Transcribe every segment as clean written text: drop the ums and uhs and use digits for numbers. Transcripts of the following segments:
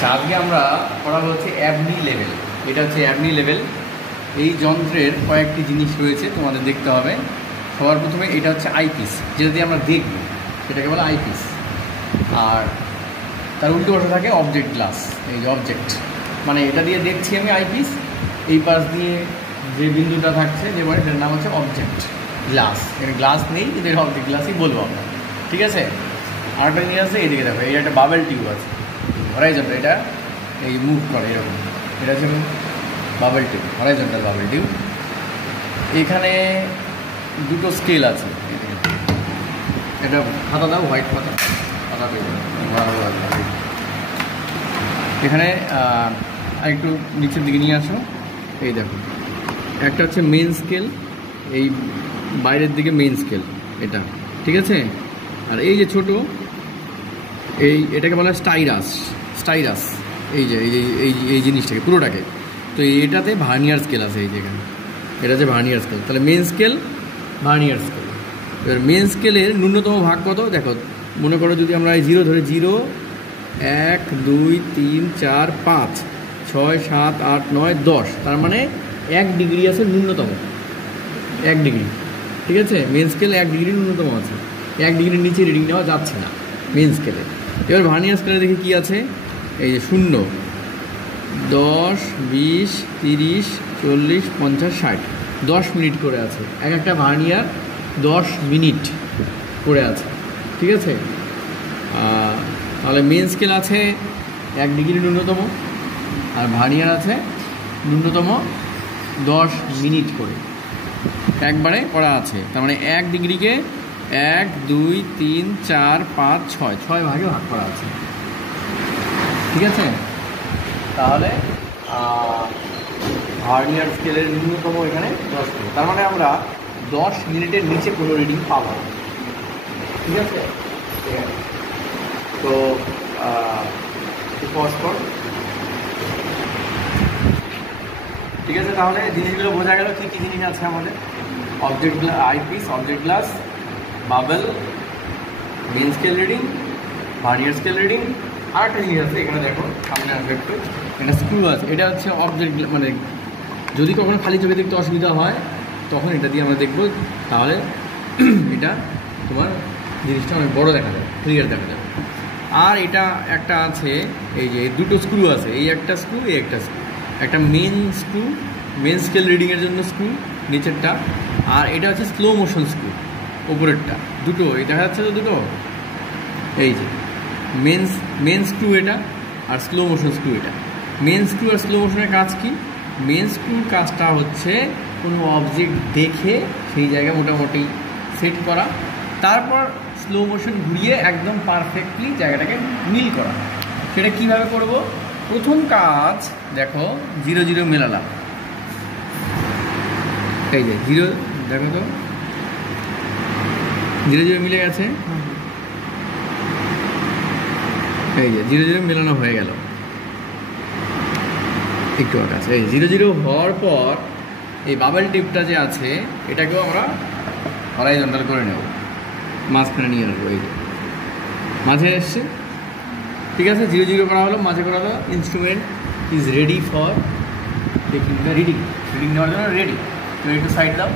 আচ্ছা, আজকে আমরা পড়াবো হচ্ছে অ্যাবনি লেভেল। এটা হচ্ছে অ্যাবনি লেভেল। এই যন্ত্রের কয়েকটি জিনিস রয়েছে, তোমাদের দেখতে হবে। সবার প্রথমে এটা হচ্ছে আইপিস, যেটা দিয়ে আমরা দেখব, সেটাকে বলে আইপিস। আর তার উল্টো পাশে থাকে অবজেক্ট গ্লাস। এই যে অবজেক্ট, মানে এটা দিয়ে দেখছি আমি আইপিস, এই পাশ দিয়ে যে বিন্দুটা থাকছে যে বলে সেটার নাম হচ্ছে অবজেক্ট গ্লাস। এখানে গ্লাস নেই, কিন্তু এটা অবজেক্ট গ্লাসই বলবো আমরা, ঠিক আছে। আরেকটা জিনিস আছে, এইদিকে দেখো, এই একটা বাবেল টিউব আছে হরাইজন্টাল, এটা এই মুভ করে এরকম, এটা হচ্ছে bubble tube, horizontal bubble tube. এখানে দুটো স্কেল আছে, এটা খাতা দাও, হোয়াইট খাতা, খাতা দেবো। এখানে আরেকটু নিচের দিকে নিয়ে আসো। এই দেখো, একটা হচ্ছে মেন স্কেল, এই বাইরের দিকে মেন স্কেল এটা, ঠিক আছে। আর এই যে ছোট, এটাকে বলা হয় স্টাইরাস। এই যে এই জিনিসটাকে পুরোটাকে, তো এটাতে ভার্নিয়ার স্কেল আছে। এই যেখানে এটা হচ্ছে ভার্নিয়ার স্কেল। তাহলে মেন স্কেল, ভার্নিয়ার স্কেল। এবার মেন স্কেলের ন্যূনতম ভাগ কত দেখো, মনে করো যদি আমরা এই 0 ধরে, 0 1 2 3 4 5 6 7 8 9 10, তার মানে 1 ডিগ্রি আছে ন্যূনতম, 1 ডিগ্রি, ঠিক আছে। মেন স্কেল 1 ডিগ্রি ন্যূনতম আছে, 1 ডিগ্রির নিচে রিডিং নেওয়া যাচ্ছে না মেন স্কেলে। এবার ভার্নিয়ার স্কেলে দেখি কী আছে। এই যে 0 10 20 30 40 50 60, 10 মিনিট করে আছে। একটা ভার্নিয়ার 10 মিনিট করে আছে, ঠিক আছে। তাহলে মেন স্কেল আছে 1 ডিগ্রি ন্যূনতম, আর ভার্নিয়ার আছে ন্যূনতম 10 মিনিট করে, একবারে করা আছে। তার মানে 1 ডিগ্রিকে 1 2 3 4 5 6 ভাগে ভাগ করা আছে, ঠিক আছে। তাহলে ভার্নিয়ার স্কেলের ন্যূনতম এখানে 10 মিনিট, তার মানে আমরা 10 মিনিটের নিচে কোনো রিডিং পাবো, ঠিক আছে। তো পজ কর, ঠিক আছে। তাহলে জিনিসগুলো বোঝা গেল কী কী জিনিস আছে আমাদের। Object eyepiece, object glass, bubble, main scale reading, vernier scale reading. আর একটা জিনিস আছে, এখানে দেখো সামনে আসবে একটু, এটা স্ক্রু আছে। এটা হচ্ছে অবজেক্ট, মানে যদি কখনো খালি চোখে দেখতে অসুবিধা হয় তখন এটা দিয়ে আমরা দেখবো, তাহলে এটা তোমার জিনিসটা অনেক বড় দেখা যায়, ক্লিয়ার দেখা যায়। আর এটা একটা আছে, এই যে দুটো স্ক্রু আছে, এই একটা স্ক্রু, এই একটা স্ক্রু, একটা মেন স্ক্রু, মেন স্কেল রিডিংয়ের জন্য স্ক্রু নিচেরটা, আর এটা হচ্ছে স্লো মোশন স্ক্রু ওপরেরটা। দুটো এই দেখা যাচ্ছে তো, দুটো এই যে মেন স্ক্রু এটা, আর স্লো মোশন স্ক্রু এটা। মেন স্ক্রু আর স্লো মোশনের কাজ কি? মেন স্ক্রুর কাজটা হচ্ছে কোনো অবজেক্ট দেখে সেই জায়গায় মোটামুটি সেট করা, তারপর স্লো মোশন ঘুরিয়ে একদম পারফেক্টলি জায়গাটাকে মিল করা। সেটা কিভাবে করব? প্রথম কাজ দেখো, 0 0 মেলালাম, এই যে 0, দেখো তো 0 0 মিলে গেছে, এই যে 0 0 মেলানো হয়ে গেল। একটু আছে, এই 0 0 হওয়ার পর এই বাবেল টিপটা যে আছে এটাকেও আমরা হরাইজন্টাল করে নেব, মাঝখানে নিয়ে নেবো। এই যে মাঝে এসছে, ঠিক আছে। 0 0 করা হলো, মাঝে করা হলো। Instrument is ready for taking the reading নেওয়ার জন্য রেডি। তুমি একটু সাইড দাও,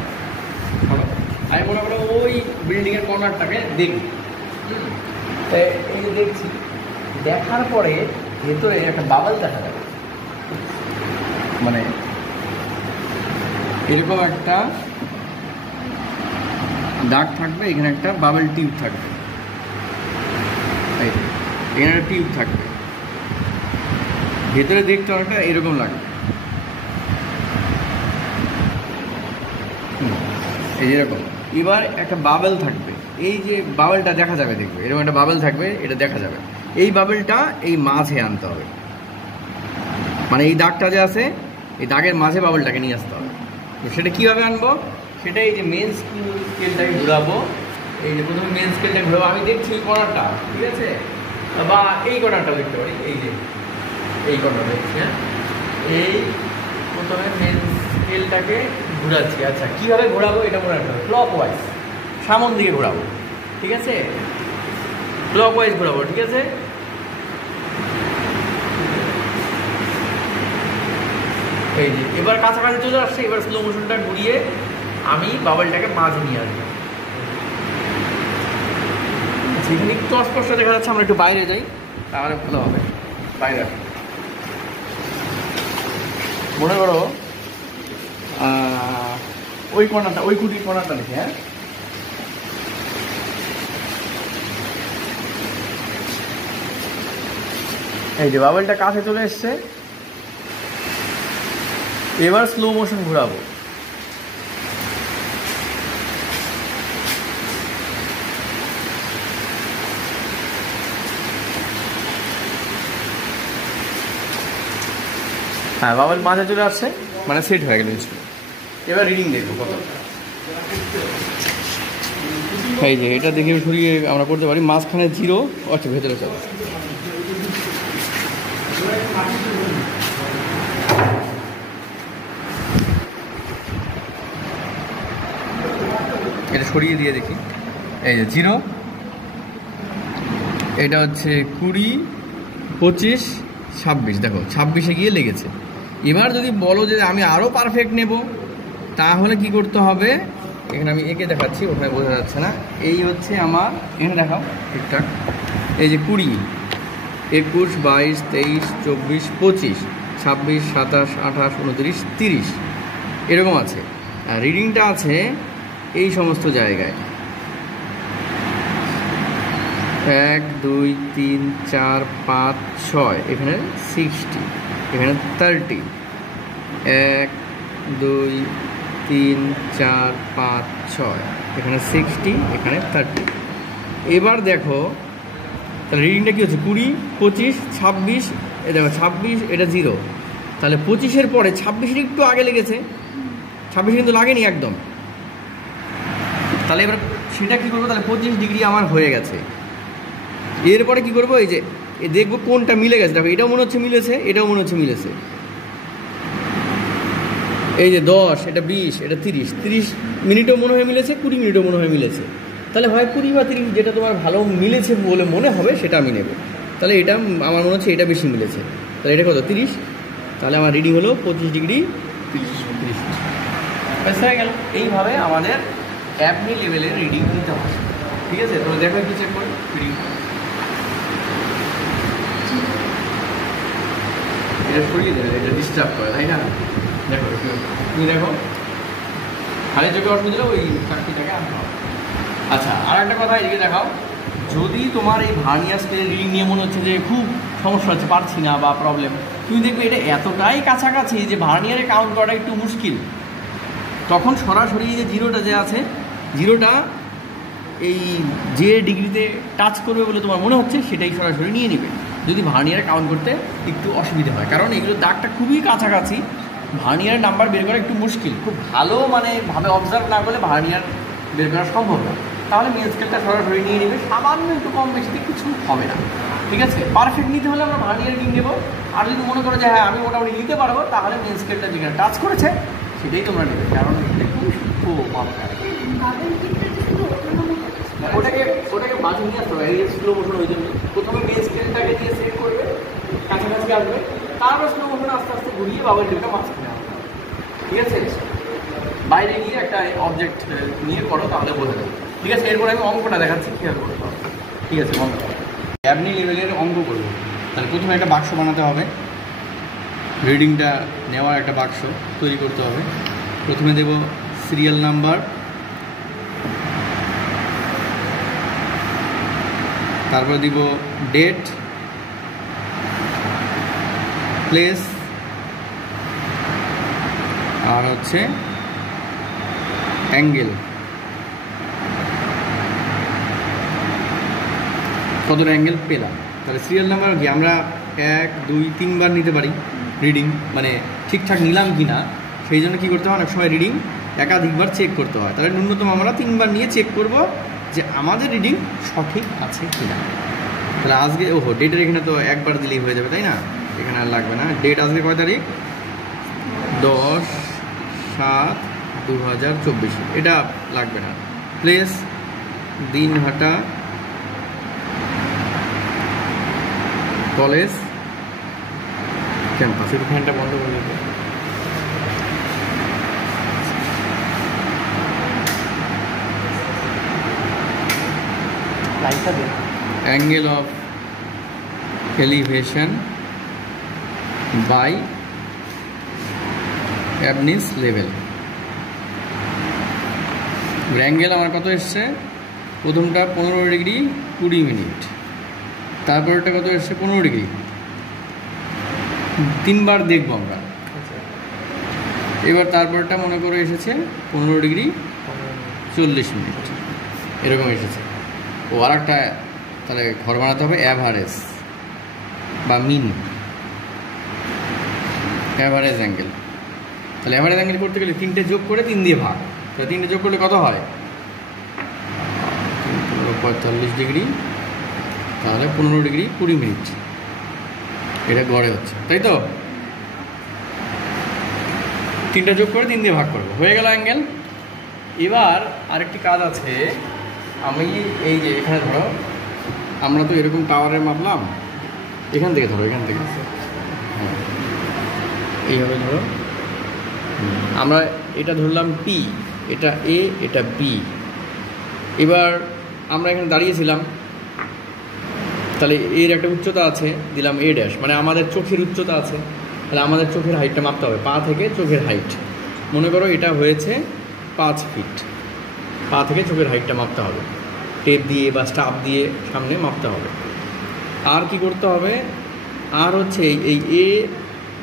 ধরো আমি মনে করো ওই বিল্ডিংয়ের কর্নারটাকে দেখি, এই যে দেখছি, দেখার পরে ভেতরে একটা বাবেল দেখা যাবে, মানে এরকম একটা দাগ থাকবে, এখানে একটা বাবেল টিউব থাকবে, এখানে একটা টিউব থাকবে, ভেতরে দেখতে অনেকটা এরকম লাগবে, এই যেরকম। এবার একটা বাবেল থাকবে, এই যে বাবেলটা দেখা যাবে, দেখবে এরকম একটা বাবেল থাকবে, এটা দেখা যাবে। এই বাবেলটা এই মাঝে আনতে হবে, মানে এই দাগটা যে আছে এই দাগের মাঝে বাবেলটাকে নিয়ে আসতে হবে। তো সেটা কীভাবে আনবো? সেটা এই যে মেন স্কেলটাকে ঘোরাবো, এই যে প্রথমে মেন স্কেলটা ঘোরাবো, আমি দেখছি ওই কর্নারটা, ঠিক আছে, বা এই কর্নারটাও দেখতে পারি, এই যে এই কর্নারটা দেখছি, হ্যাঁ। এই প্রথমে মেন স্কেলটাকে ঘোরাচ্ছি। আচ্ছা, কীভাবে ঘোরাবো এটা মনে রাখতে হবে। ক্লক ওয়াইজ, সামন দিকে ঘোরাবো, ঠিক আছে, ক্লক ওয়াইজ ঘোরাবো, ঠিক আছে। এই যে এবার কাছাকাছি চলে আসছে, এবার স্লো মোশনটা ঘুরিয়ে আমি বাবলটাকে মাঝে নিয়ে আসবো। সেখানে একটু অস্পষ্ট দেখা যাচ্ছে, আমরা একটু বাইরে যাই তাহলে ভালো হবে। বাইরে মনে করো ওই কর্নারটা, ওই কুটির কর্নারটা দেখে, হ্যাঁ এই যে বাবলটা কাছে চলে এসছে, এবার স্লো মোশন ঘোরাবো। হ্যাঁ বাবল মাঝে চলে আসছে, মানে সেট হয়ে গেল। এবার রিডিং দেখবো কত। এই যে এটা দেখে সরিয়ে আমরা করতে পারি, মাঝখানে 0, আচ্ছা ভেতরে চলো। এটা সরিয়ে দিয়ে দেখি, এই যে 0, এটা হচ্ছে 20, 25, 26, দেখো 26-এ গিয়ে লেগেছে। এবার যদি বলো যে আমি আরও পারফেক্ট নেব, তাহলে কি করতে হবে, এখানে আমি এঁকে দেখাচ্ছি, ওখানে বোঝা যাচ্ছে না। এই হচ্ছে আমার, এখানে দেখাও ঠিকঠাক, এই যে 20, 21, 22, 23, 24, 25, 26, 27, 28, 29, 30 এরকম আছে। আর রিডিংটা আছে এই সমস্ত জায়গায় 1, 2, 3, 4, 5, 6, এখানে 60, এখানে 30, 1, 2, 3, 4, 5, 6, এখানে 60, এখানে 30। এবার দেখো তাহলে রিডিংটা কী হচ্ছে, 20, 25, 26, এ দেখো 26, এটা 0, তাহলে 25-এর পরে 26-এর একটু আগে লেগেছে, 26 কিন্তু লাগেনি একদম। তাহলে এবার সেটা কী করবো, তাহলে 25 ডিগ্রি আমার হয়ে গেছে। এরপরে কী করবো, এই যে দেখবো কোনটা মিলে গেছে, দেখো এটাও মনে হচ্ছে মিলেছে, এটাও মনে হচ্ছে মিলেছে। এই যে 10, এটা 20, এটা 30, 30 মিনিটও মনে হয় মিলেছে, 20 মিনিটও মনে হয় মিলেছে। তাহলে ভাই 20 বা 30 যেটা তোমার ভালো মিলেছে বলে মনে হবে সেটা আমি নেব। তাহলে এটা আমার মনে হচ্ছে এটা বেশি মিলেছে, তাহলে এটা কত 30, তাহলে আমার রিডিং হলো 25 ডিগ্রি 30 হয়ে গেল। এইভাবে আমাদের অ্যাপনি লেভেলের রিডিং নিতে হবে, ঠিক আছে? তো দেখো একটু চেক করি রিডিং, এটা সরিয়ে দেবে, এটা ডিস্টার্ব করে তাই না? দেখো তুমি দেখো, খালি চোখে অসুবিধা ওই চাকরিটাকে আনতে হবে। আচ্ছা আর একটা কথা এদিকে দেখাও, যদি তোমার এই ভার্নিয়ার স্কেলের রিডিং নিয়ে মনে হচ্ছে যে খুব সমস্যা হচ্ছে, পারছি না বা প্রবলেম, তুমি দেখবে এটা এতটাই কাছাকাছি যে ভার্নিয়ারে কাউন্ট করাটা একটু মুশকিল, তখন সরাসরি যে 0টা যে আছে, 0টা এই যে ডিগ্রিতে টাচ করবে বলে তোমার মনে হচ্ছে সেটাই সরাসরি নিয়ে নেবে, যদি ভার্নিয়ারে কাউন্ট করতে একটু অসুবিধা হয়। কারণ এগুলো দাগটা খুবই কাছাকাছি, ভার্নিয়ারের নাম্বার বের করা একটু মুশকিল, খুব ভালো মানে ভাবে অবজার্ভ না করলে ভার্নিয়ার বের করা সম্ভব না। তাহলে মেন স্কেলটা সরাসরি নিয়ে নেবে, সামান্য একটু কম বেশিতে কিছু হবে না, ঠিক আছে? পারফেক্ট নিতে হলে আমরা ভার্নিয়ার রিডিং নেবো। আর যদি মনে করো যে হ্যাঁ আমি মোটামুটি নিতে পারবো, তাহলে মেন স্কেলটা যেখানে টাচ করেছে সেটাই তোমরা নেবে, কারণ এটা খুব সূক্ষ্ম মাপকাঠি। ওটাকে মাঝে নিয়ে আসতে হবে, এই স্লো মোশন ওই জন্য প্রথমে মেন স্কেলটাকে দিয়ে সেট করবে, কাছাকাছি আসবে, তারপর স্লো মোশন আস্তে আস্তে ঘুরিয়ে বাবার ডিলটা মাঝখানে আসবে, ঠিক আছে? বাইরে গিয়ে একটা অবজেক্ট নিয়ে করো, তাহলে বোঝা যাবে, ঠিক আছে? এরপর আমি অঙ্কটা দেখাচ্ছি, খেয়াল করতে হবে, ঠিক আছে? অঙ্ক অ্যাপনি লেভেলের অঙ্ক করবো। তাহলে প্রথমে একটা বাক্স বানাতে হবে, রিডিংটা নেওয়ার একটা বাক্স তৈরি করতে হবে। প্রথমে দেব সিরিয়াল নাম্বার, তারপর দিব ডেট, প্লেস, আর হচ্ছে অ্যাঙ্গেল, কতটা অ্যাঙ্গেল পেলাম। তাহলে সিরিয়াল নাম্বার কি আমরা 1, 2, 3 বার নিতে পারি রিডিং, মানে ঠিকঠাক নিলাম কি না, সেই জন্য কী করতে হয়, অনেক সময় রিডিং একাধিকবার চেক করতে হয়। তাহলে ন্যূনতম আমরা 3 বার নিয়ে চেক করব যে আমাদের রিডিং সঠিক আছে কি না। তাহলে আজকে ডেটের এখানে তো একবার দিলেই হয়ে যাবে তাই না, এখানে আর লাগবে না। ডেট আজকে কয় তারিখ, 10/7/2024, এটা লাগবে না। প্লেস দিনহাটা কলেজ ক্যাম্পাস, একটু ফ্যানটা বন্ধ করে দেবে। Angle of elevation by Abney's level. Angle আমার কত এসছে? প্রথমটা 15 ডিগ্রি 20 মিনিট, তারপরটা কত এসছে? 15 ডিগ্রি। 3 বার দেখবো আমরা। এবার তারপরটা মনে করে এসেছে 15 ডিগ্রি 40 মিনিট, এরকম এসেছে। ও আর একটা তাহলে ঘর বানাতে হবে অ্যাভারেজ বা মিন, অ্যাভারেজ অ্যাঙ্গেল। তাহলে অ্যাভারেজ অ্যাঙ্গেল করতে গেলে 3টে যোগ করে 3 দিয়ে ভাগ। তাহলে 3টে যোগ করলে কত হয়? 45 ডিগ্রি, তাহলে 15 ডিগ্রি 20 মিনিট, এটা গড়ে হচ্ছে, তাই তো? 3টা যোগ করে 3 দিয়ে ভাগ করবো, হয়ে গেল অ্যাঙ্গেল। এবার আরেকটি কাজ আছে, আমি এই যে এখানে ধরো আমরা তো এরকম টাওয়ারে মাপলাম, এখান থেকে ধরো, এখান থেকে এইভাবে ধরো, আমরা এটা ধরলাম পি, এটা এ, এটা বি। এবার আমরা এখানে দাঁড়িয়েছিলাম, তাহলে এর একটা উচ্চতা আছে, দিলাম এ ড্যাশ, মানে আমাদের চোখের উচ্চতা আছে, তাহলে আমাদের চোখের হাইটটা মাপতে হবে, পা থেকে চোখের হাইট। মনে করো এটা হয়েছে 5 ফিট, পা থেকে চোখের হাইটটা মাপতে হবে, টেপ দিয়ে বা স্টাফ দিয়ে সামনে মাপতে হবে। আর কি করতে হবে? আর হচ্ছে এই এ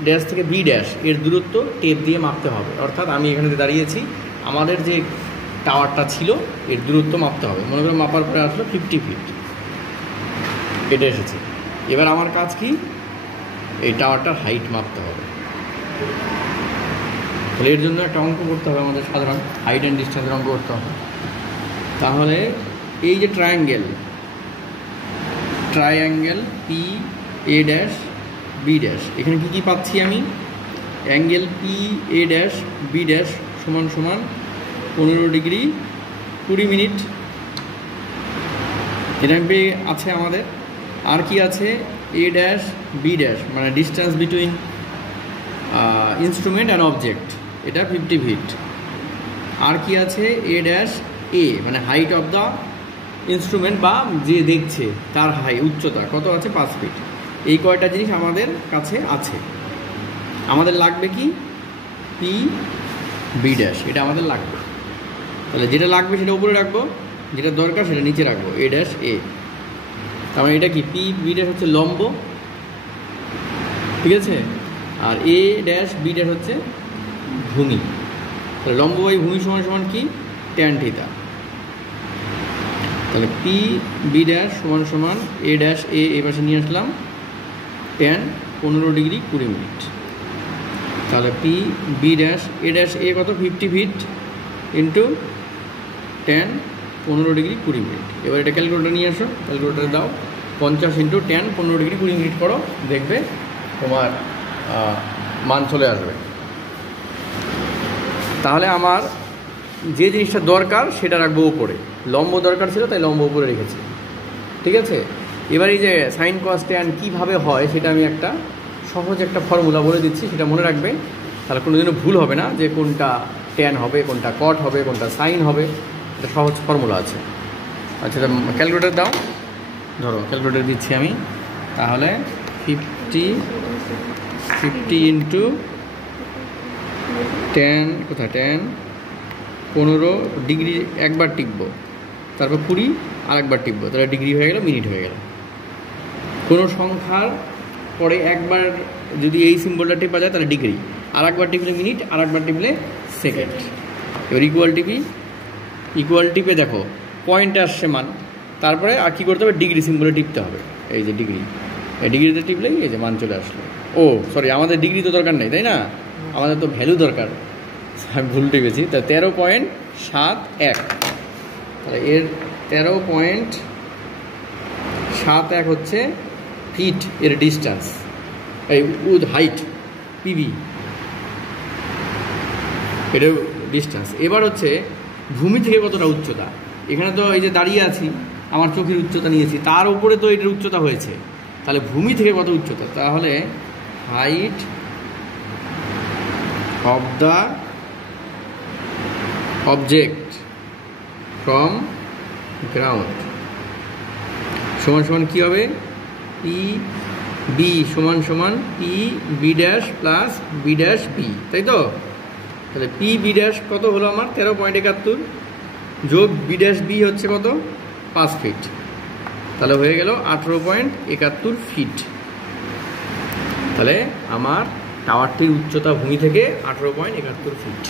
ড্যাশ থেকে বি ড্যাশ এর দূরত্ব টেপ দিয়ে মাপতে হবে। অর্থাৎ আমি এখানে দাঁড়িয়েছি, আমাদের যে টাওয়ারটা ছিল এর দূরত্ব মাপতে হবে। মনে করো মাপার পরে আসলো 50 ফিট, এটা এসেছে। এবার আমার কাজ কি? এই টাওয়ারটার হাইট মাপতে হবে। তাহলে এর জন্য একটা অঙ্ক করতে হবে আমাদের, সাধারণ হাইট অ্যান্ড ডিস্টেন্সের অঙ্ক করতে হবে। তাহলে এই যে triangle P A dash B dash, এখানে কী কী পাচ্ছি আমি? Angle P A dash B dash সমান সমান 15 ডিগ্রি 20 মিনিট, এটা আছে আমাদের। আর কি আছে? এ ড্যাশ বি ড্যাশ মানে distance between instrument and object, এটা 50 ফিট। আর কি আছে? এ ড্যাশ এ মানে হাইট অফ দ্য ইনস্ট্রুমেন্ট বা যে দেখছে তার উচ্চতা কত আছে? 5 ফিট। এই কয়টা জিনিস আমাদের কাছে আছে। আমাদের লাগবে কি? পি বি ড্যাশ, এটা আমাদের লাগবে। তাহলে যেটা লাগবে সেটা উপরে রাখবো, যেটা দরকার সেটা নিচে রাখবো, এ ড্যাশ এ। তার মানে এটা কি? পি বি ড্যাশ হচ্ছে লম্ব, ঠিক আছে, আর এ ড্যাশ বি ড্যাশ হচ্ছে ভূমি। তাহলে লম্ব বাই ভূমি সমান সমান কি? Tan theta. তাহলে পি বি ড্যাশ সমান সমান এ ড্যাশ এ, এই পাশে নিয়ে আসলাম, ট্যান 15 ডিগ্রি 20 মিনিট। তাহলে P B dash A dash A কত? 50 feet into tan 15 degree 20 minute. এবার এটা ক্যালকুলেটার নিয়ে আসো, ক্যালকুলেটারে দাও 50 ইন্টু ট্যান 15 ডিগ্রি 20 মিনিট করো, দেখবে তোমার মান চলে আসবে। তাহলে আমার যে জিনিসটা দরকার সেটা রাখবো উপরে, লম্ব দরকার ছিল তাই লম্ব উপরে রেখেছি, ঠিক আছে। এবার এই যে সাইন কস ট্যান কীভাবে হয় সেটা আমি একটা সহজ একটা ফর্মুলা বলে দিচ্ছি, সেটা মনে রাখবে, তাহলে কোনোদিনও ভুল হবে না যে কোনটা ট্যান হবে, কোনটা কট হবে, কোনটা সাইন হবে। এটা সহজ ফর্মুলা আছে। আচ্ছা, ক্যালকুলেটার দাও, ধরো ক্যালকুলেটার দিচ্ছি আমি। তাহলে 50 ইন্টু ট্যান, কোথায় ট্যান 15 ডিগ্রি একবার টিপবো, তারপর 20 আরেকবার টিপবো, তাহলে ডিগ্রি হয়ে গেল, মিনিট হয়ে গেল। কোনো সংখ্যার পরে একবার যদি এই সিম্বলটা টিপা যায় তাহলে ডিগ্রি, আর একবার টিপলে মিনিট, আর একবার টিপলে সেকেন্ড। এবার ইকুয়াল টিপি, ইকুয়াল টিপে দেখো পয়েন্টে আসছে মান, তারপরে আর কী করতে হবে? ডিগ্রি সিম্বলে টিপতে হবে, এই যে ডিগ্রি, এই ডিগ্রিতে টিপলেই এই যে মান চলে আসলো। ও সরি, আমাদের ডিগ্রি তো দরকার নেই, তাই না? আমাদের তো ভ্যালু দরকার, আমি ভুল টিপেছি। তা 13.71, তাহলে এর 13.71 হচ্ছে ফিট এর ডিস্টেন্স, এই উইথ হাইট পিভি, এটা ডিস্টেন্স। এবার হচ্ছে ভূমি থেকে কতটা উচ্চতা, এখানে তো এই যে দাঁড়িয়ে আছি, আমার চোখের উচ্চতা নিয়েছি, তার উপরে তো এটার উচ্চতা হয়েছে, তাহলে ভূমি থেকে কত উচ্চতা? তাহলে height of the object from ground সমান সমান কী হবে, পি বি সমান সমান P B dash plus B dash B, তাই তো? তাহলে পি বি ড্যাশ কত হলো আমার 13.71 যোগ বি ড্যাশ বি হচ্ছে কত 5 ফিট, তাহলে হয়ে গেল 18.71 ফিট। তাহলে আমার টাওয়ারটির উচ্চতা ভূমি থেকে 18.71 ফিট।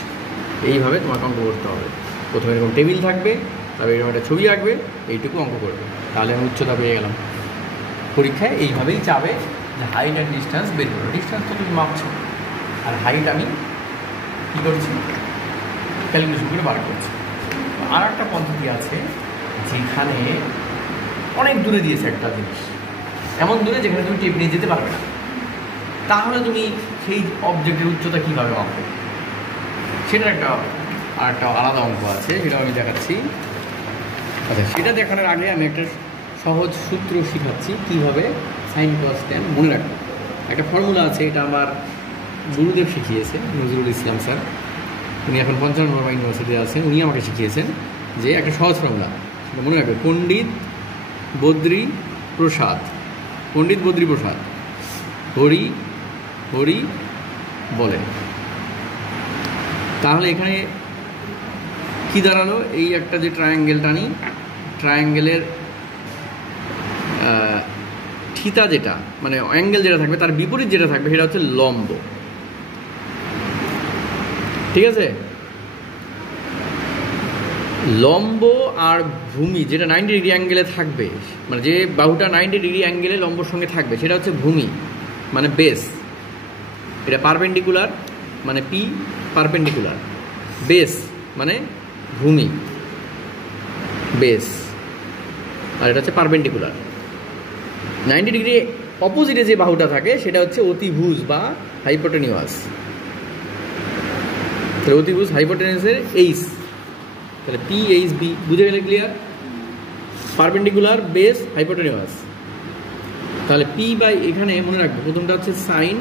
এইভাবে তোমাকে অঙ্ক করতে হবে। প্রথমে এরকম টেবিল থাকবে, তারপরে এরকম একটা ছবি আঁকবে, এইটুকু অঙ্ক করবে, তাহলে আমি উচ্চতা পেয়ে গেলাম। পরীক্ষায় এইভাবেই চাবে যে হাইট অ্যান্ড ডিস্ট্যান্স বের করো। ডিস্ট্যান্স তো তুমি মাপছো, আর হাইট আমি কী করছি, ক্যালকুলেশন করে বার করছি। আর একটা পদ্ধতি আছে যেখানে অনেক দূরে দিয়েছে একটা জিনিস, এমন দূরে যেখানে তুমি টেপ নিয়ে যেতে পারবে না, তাহলে তুমি সেই অবজেক্টের উচ্চতা কীভাবে মাপবে, সেটার একটা আলাদা অঙ্ক আছে, সেটা আমি দেখাচ্ছি। আচ্ছা, সেটা দেখানোর আগে আমি একটা সহজ সূত্র শিখাচ্ছি কীভাবে সাইন কস ট্যান মনে রাখবো। একটা ফর্মুলা আছে, এটা আমার গুরুদেব শিখিয়েছে, নজরুল ইসলাম স্যার। উনি এখন ৫৫ নম্বর ইউনিভার্সিটিতে আছেন, উনি আমাকে শিখিয়েছেন যে একটা সহজ ফর্মুলা, সেটা মনে রাখবে। পণ্ডিত বদ্রী প্রসাদ, পণ্ডিত বদ্রী প্রসাদ হরি হরি বলে। তাহলে এখানে কি দাঁড়ালো, এই একটা যে ট্রায়াঙ্গেল টানি, ট্রায়াঙ্গেলের থিতা যেটা মানে অ্যাঙ্গেল যেটা থাকবে তার বিপরীত যেটা থাকবে সেটা হচ্ছে লম্ব, ঠিক আছে? লম্ব আর ভূমি যেটা 90 ডিগ্রি অ্যাঙ্গেলে থাকবে, মানে যে বাহুটা 90 ডিগ্রি অ্যাঙ্গেলে লম্বর সঙ্গে থাকবে সেটা হচ্ছে ভূমি মানে বেস। এটা পারপেন্ডিকুলার মানে পি পারপেন্ডিকুলার, বেস মানে ভূমি বেস, আর এটা হচ্ছে পারপেন্ডিকুলার। 90 ডিগ্রি অপোজিটে যে বাহুটা থাকে সেটা হচ্ছে অতিভুজ বা হাইপোটেনিউয়াস। তাহলে অতিভুজ হাইপোটেনিউসের এইচ, তাহলে পি এইচ বি, বুঝে গেলে ক্লিয়ার? Perpendicular base হাইপোটেনিউয়াস। তাহলে পি বাই, এখানে মনে রাখবো প্রথমটা হচ্ছে সাইন,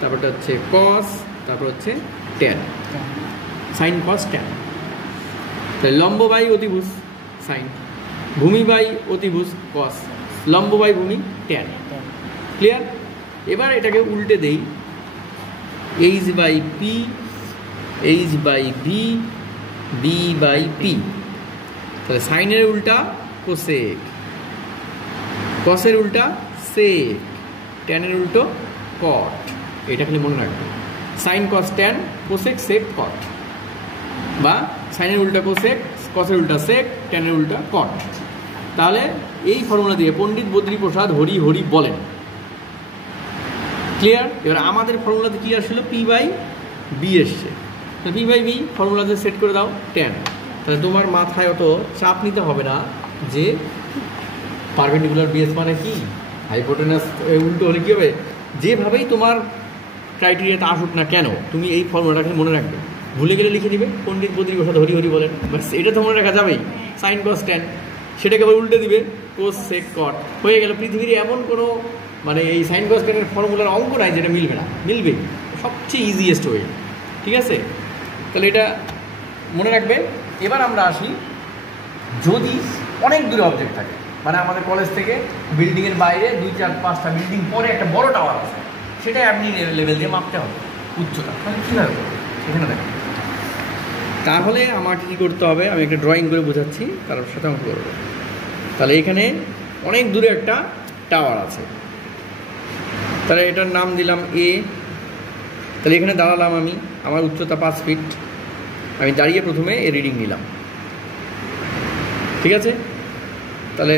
তারপরটা হচ্ছে কস, তারপর হচ্ছে ট্যান, সাইন কস ট্যান। তাহলে লম্ব বাই অতিভুজ সাইন, ভূমি বাই অতিভুজ কস, লম্ব বাই ভূমি ট্যান। ক্লিয়ার? এবার এটাকে উল্টে দেই, H by P, H by B, B by P. তাহলে সাইনের উল্টা কোসেক, কসের উল্টা সেক, ট্যানের উল্টো কট। এটা খালি মনে রাখবে, sine cos tan, cosec sec cot, বা সাইনের উল্টা কোসেক, কসের উল্টা সেক, ট্যানের উল্টা কট। তাহলে এই ফর্মুলা দিয়ে পণ্ডিত বদ্রী প্রসাদ হরি হরি বলেন। ক্লিয়ার? এবার আমাদের ফর্মুলাতে কী আসলে, পি বাই বি এসছে, পি বাই বি ফর্মুলাতে সেট করে দাও ট্যান। তাহলে তোমার মাথায় অত চাপ নিতে হবে না যে পারপেন্ডিকুলার বেস মানে কি, হাইপোটেনাস উল্টো হলে কী হবে। যেভাবেই তোমার ক্রাইটেরিয়াতে আসুক না কেন, তুমি এই ফর্মুলাটাকে মনে রাখবে। ভুলে গেলে লিখে দিবে পণ্ডিত বদ্রী প্রসাদ হরি হরি বলেন, বাস এটা তো মনে রাখা যাবেই। সাইন কস ট্যান, সেটাকে আবার উল্টে দিবে কোস সেক কট, হয়ে গেল। পৃথিবীর এমন কোনো মানে এই সাইন কস ট্যানের ফর্মুলার অঙ্ক নাই যেটা মিলবে না, মিলবে, সবচেয়ে ইজিয়েস্ট ওয়ে। ঠিক আছে? তাহলে এটা মনে রাখবে। এবার আমরা আসি, যদি অনেক দূরে অবজেক্ট থাকে, মানে আমাদের কলেজ থেকে বিল্ডিংয়ের বাইরে 2-4-5টা বিল্ডিং পরে একটা বড় টাওয়ার আছে, সেটাই আপনি লেভেল দিয়ে মাপতে হবে উচ্চতা, তাহলে কীভাবে করবো এখানে দেখেন। তাহলে আমাকে কী করতে হবে, আমি একটা ড্রয়িং করে বোঝাচ্ছি, তার সাথে অঙ্ক করবো। তাহলে এখানে অনেক দূরে একটা টাওয়ার আছে, তাহলে এটার নাম দিলাম এ। তাহলে এখানে দাঁড়ালাম আমি, আমার উচ্চতা 5 ফিট, আমি দাঁড়িয়ে প্রথমে এ রিডিং নিলাম। ঠিক আছে? তাহলে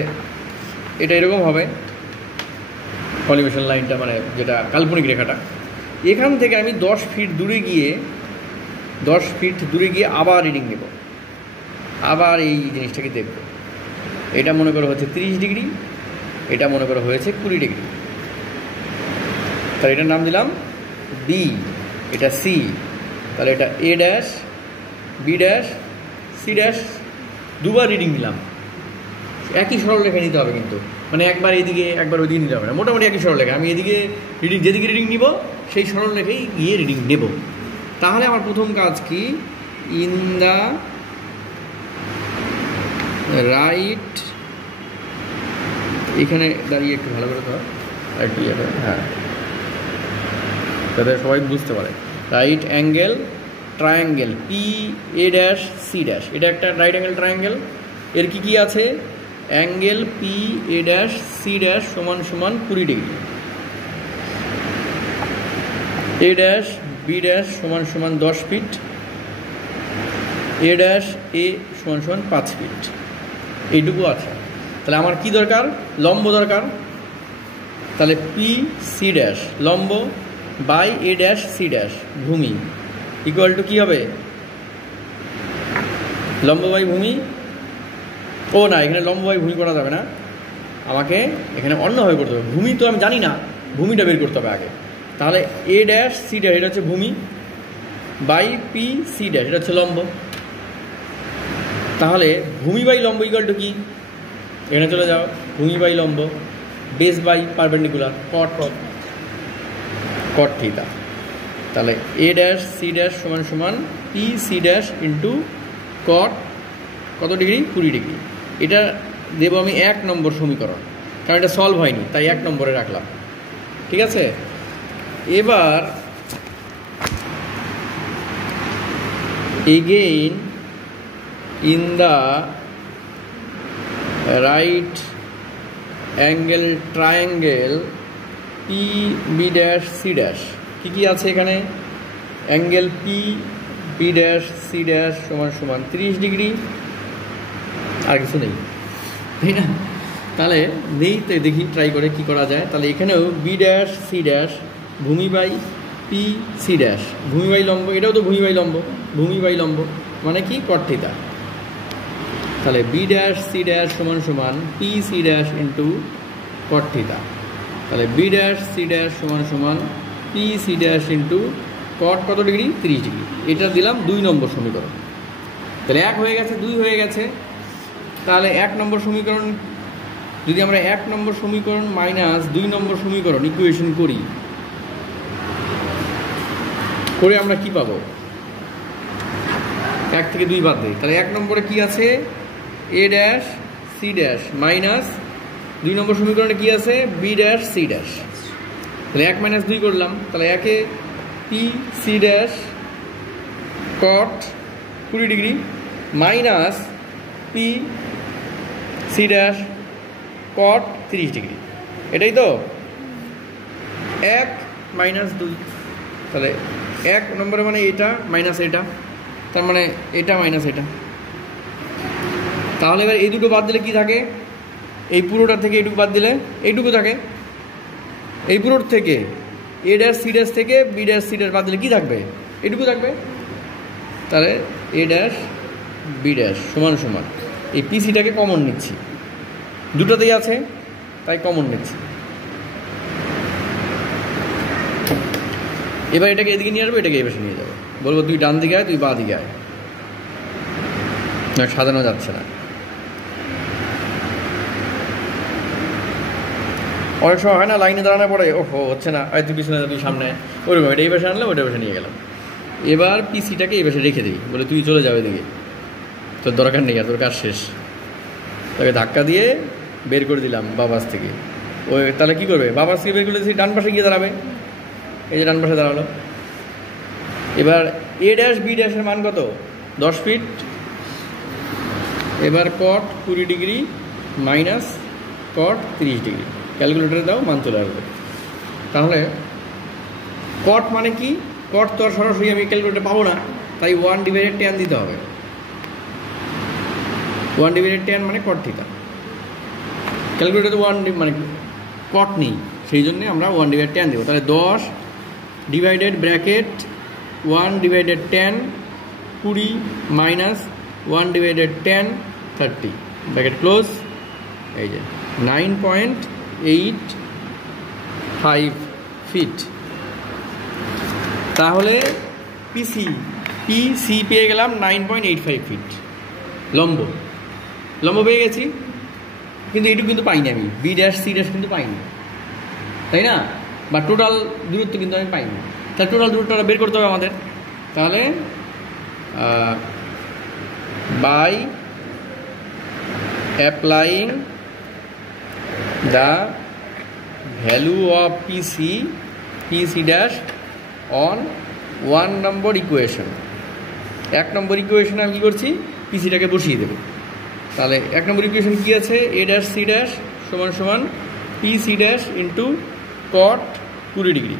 এটা এরকম হবে কলিমেশন লাইনটা, মানে যেটা কাল্পনিক রেখাটা। এখান থেকে আমি 10 ফিট দূরে গিয়ে আবার রিডিং নেব, আবার এই জিনিসটাকে দেখব। এটা মনে করা হচ্ছে 30 ডিগ্রি, এটা মনে করা হয়েছে 20 ডিগ্রি। তাহলে এটার নাম দিলাম বি, এটা সি। তাহলে এটা A dash, B dash, C dash, দুবার রিডিং নিলাম। একই সরলরেখা নিতে হবে কিন্তু, মানে একবার এদিকে একবার ওইদিকে নিতে হবে না, মোটামুটি একই সরলরেখা। আমি এদিকে রিডিং, যেদিকে রিডিং নিব সেই সরলরেখাই গিয়ে রিডিং নেব। তাহলে আমার প্রথম কাজ কি, ইন দ্য রাইট এখানে দাঁড়িয়ে একটু ভালো করে ধর আর একটু ইয়ে করে, হ্যাঁ, যাতে সবাই বুঝতে পারে। Right angle triangle P A dash C dash, এটা একটা রাইট অ্যাঙ্গেল ট্রায়াঙ্গেল। এর কি আছে? Angle P A dash C dash সমান সমান 20 degree, A dash B dash সমান সমান 10 ফিট, এ ড্যাশ এ সমান সমান 5 ফিট, এইটুকু আছে। তাহলে আমার কি দরকার? লম্ব দরকার। তাহলে পি সি ড্যাশ লম্ব by A dash C dash ভূমি ইকুয়াল টু কী হবে? লম্ব বাই ভূমি, ও না, এখানে লম্ব বাই ভূমি করা যাবে না, আমাকে এখানে অন্যভাবে করতে হবে। ভূমি তো আমি জানি না, ভূমিটা বের করতে হবে আগে। তাহলে এ ড্যাশ সি ড্যাশ এটা হচ্ছে ভূমি, বাই পি সি ড্যাশ এটা হচ্ছে লম্ব। তাহলে ভূমি বাই লম্ব ইকুয়াল টু কি? এখানে চলে যাও, ভূমি বাই লম্ব base by perpendicular cot theta. তাহলে এ ড্যাশ সি ড্যাশ সমান সমান P C dash into cot কত ডিগ্রি? 20 ডিগ্রি। এটা দেবো আমি 1 নম্বর সমীকরণ, কারণ এটা সলভ হয়নি তাই 1 নম্বরে রাখলাম। ঠিক আছে, এবার again in the right angle triangle P B dash C dash কী আছে এখানে? Angle P B dash C dash সমান সমান 30 ডিগ্রি, আর কিছু নেই, তাই না? তাহলে নেই, তো দেখি ট্রাই করে কি করা যায়। তাহলে এখানেও বি ড্যাশ সি ড্যাশ ভূমি বাই পি সি ড্যাশ, ভূমি বাই লম্ব, এটাও তো ভূমি বাই লম্ব, ভূমি বাই লম্ব মানে কি? Cot theta. তাহলে বি ড্যাশ সি ড্যাশ সমান সমান P C dash into cot theta. তাহলে বি ড্যাশ সি ড্যাশ সমান সমান P C dash into cot কত ডিগ্রি? 30 ডিগ্রি। এটা দিলাম 2 নম্বর সমীকরণ। তাহলে 1 হয়ে গেছে, 2 হয়ে গেছে। তাহলে 1 নম্বর সমীকরণ যদি আমরা 1 নম্বর সমীকরণ মাইনাস 2 নম্বর সমীকরণ ইকুয়েশন করি, করে আমরা কি পাবো? 1 থেকে 2 বাদ দিই। তাহলে 1 নম্বরে কি আছে? A dash C dash minus 2 নম্বর সমীকরণে কি আছে? B dash C dash. তাহলে 1 - 2 করলাম। তাহলে 1-এ P C dash cot 20 degree minus P C dash cot 30 degree, এটাই তো 1 - 2। তাহলে 1 নম্বরে মানে এটা মাইনাস এটা, তার মানে এটা মাইনাস এটা। তাহলে এবার এই দুটো বাদ দিলে কি থাকে? এই পুরোটার থেকে এইটুকু বাদ দিলে এইটুকু থাকে। এই পুরোর থেকে এ ড্যাশ সি ড্যাশ থেকে বি ড্যাশ সি ড্যাশ বাদ দিলে কী থাকবে? এইটুকু থাকবে। তাহলে এ ড্যাশ বি ড্যাশ সমান সমান এই পিসিটাকে কমন নিচ্ছি, দুটোতেই আছে তাই কমন নিচ্ছি। এবার এটাকে এদিকে নিয়ে আসবো, এটাকে এই পাশে নিয়ে যাবো, বলবো তুই ডান দিকে আয়, তুই বাঁ দিকে আয়। না, সাজানো যাচ্ছে না। অনেক সময় হয় না, লাইনে দাঁড়ানোর পরে ওহো হচ্ছে না, আয় তুই পিছনে তুই সামনে, ওরকম এটা এই পাশে আনলে ওটা পাশে নিয়ে গেলাম। এবার পিসিটাকে এই পাশে রেখে দিই, বলে তুই চলে যাবে এদিকে, তোর দরকার নেই, আর তোর কাজ শেষ। তাকে ধাক্কা দিয়ে বের করে দিলাম বাবাস থেকে। ওই তাহলে কী করবে? বাবাস থেকে বের করে দিয়েছি, ডান পাশে গিয়ে দাঁড়াবে। এই যে ডান পাশে দাঁড়ালো। এবার এ ড্যাশ বি ড্যাশের মান কত? 10 ফিট। এবার কট 20 ডিগ্রি মাইনাস কট 30 ডিগ্রি, ক্যালকুলেটারে দাও, মান চলে আসবে। তাহলে কট মানে কি? কট তো আর সরাসরি আমি ক্যালকুলেটারে পাবো না, তাই 1/10 দিতে হবে। 1/10 মানে কট থিটা। ক্যালকুলেটারে 1 মানে কট নেই, সেই জন্যে আমরা 1/10 দেবো। তাহলে 10 divided bracket 1/10 20 minus 1/10 30 bracket close. এই যে 9.85 ফিট। তাহলে পিসি পেয়ে গেলাম 9.85 ফিট লম্ব পেয়ে গেছি, কিন্তু এইটুকু কিন্তু পাইনি আমি, বি ড্যাশ সি ড্যাশ কিন্তু পাইনি, তাই না? বা টোটাল দূরত্ব কিন্তু আমি পাইনি। তাহলে টোটাল দূরত্বটা বের করতে হবে আমাদের। তাহলে by applying the value of PC dash on 1 নম্বর ইকুয়েশন। 1 নম্বর ইকুয়েশনে আমি কী করছি, পিসিটাকে বসিয়ে দেবো। তাহলে 1 নম্বর ইকুয়েশন কী আছে, এ ড্যাশ সি ড্যাশ সমান সমান পিসি ড্যাশ ইন্টু কট 20 ডিগ্রি।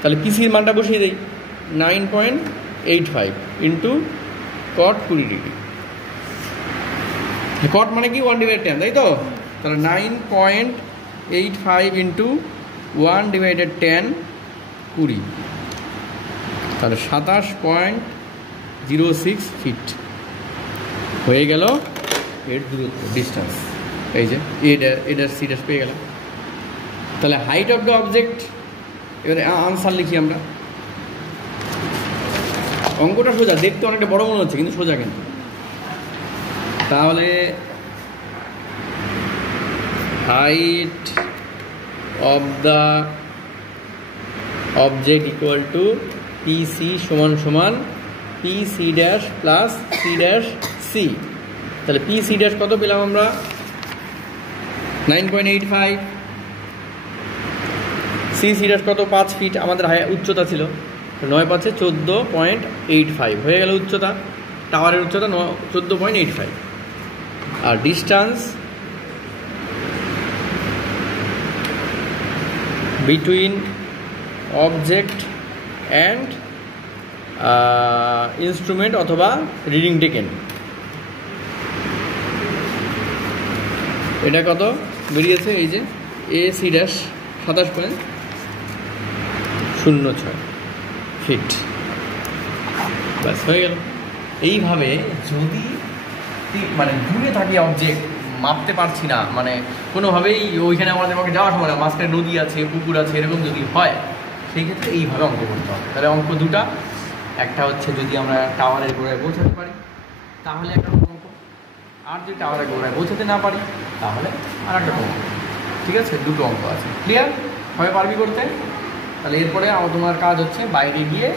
তাহলে পিসির মানটা বসিয়ে দেই 9.85 ইন্টু কট 20 ডিগ্রি। কট মানে কি 1/10, তাই তো? তাহলে 9.85 ইন্টু 1/10 20, তাহলে 27.06 ফিট হয়ে গেল এর দূরত্ব, ডিস্টেন্স। এই যে এ ড্যাশ সি ড্যাশ পেয়ে গেলাম। তাহলে হাইট অফ দ্য অবজেক্ট, এবারে আনসার লিখি আমরা। অঙ্কটা সোজা, দেখতে অনেকটা বড় মনে হচ্ছে কিন্তু সোজা কিন্তু। তাহলে height of the object equal to PC সমান সমান PC dash plus C dash C. তাহলে পিসি ড্যাশ কত পেলাম আমরা, 9.85। সি ড্যাশ কত, 5 ফিট আমাদের উচ্চতা ছিল, 9×5 = 14.85 হয়ে গেল উচ্চতা। টাওয়ারের উচ্চতা 14.85। আর distance between object and instrument অথবা রিডিং টেকেন, এটা কত বেরিয়েছে, এই যে এ সি ড্যাশ 27.06 ফিট। ব্যাস হয়ে গেল। এইভাবে যদি মানে দূরে থাকি অবজেক্ট, মাপতে পারছি না, মানে কোনোভাবেই ওইখানে আমাদের পক্ষে যাওয়া সময় না, মাঝখানে নদী আছে, পুকুর আছে, এরকম যদি হয় সেই ক্ষেত্রে এইভাবে অঙ্ক করতে হবে। তাহলে অঙ্ক দুটা, একটা হচ্ছে যদি আমরা টাওয়ারের গোড়ায় পৌঁছাতে পারি তাহলে একটা অঙ্ক, আর যদি টাওয়ারের গোড়ায় পৌঁছাতে না পারি তাহলে আর একটা অঙ্ক। ঠিক আছে, দুটো অঙ্ক আছে। ক্লিয়ার? হবে পারবি করতে? তাহলে এরপরে তোমার কাজ হচ্ছে বাইরে গিয়ে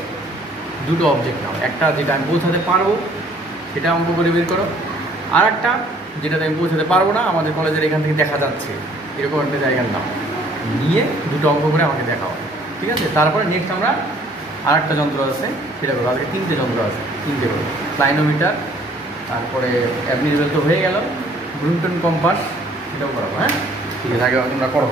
দুটো অবজেক্ট নাও, একটা যেটা আমি পৌঁছাতে পারবো সেটা অঙ্ক করে বের করো, আর একটা যেটাতে আমি পৌঁছাতে পারবো না, আমাদের কলেজের এখান থেকে দেখা যাচ্ছে এরকম একটা জায়গার নাম নিয়ে দুটো অঙ্ক করে আমাকে দেখাও। ঠিক আছে, তারপরে নেক্সট আমরা আর একটা যন্ত্র আছে সেটা করবো। আজকে 3টে যন্ত্র আছে, 3টে করবো। ক্লাইনোমিটার, তারপরে অ্যাবনিজেবল তো হয়ে গেল, ব্রুনটন কম্পাস, সেটাও করাবো। হ্যাঁ ঠিক আছে, আগে তোমরা করো।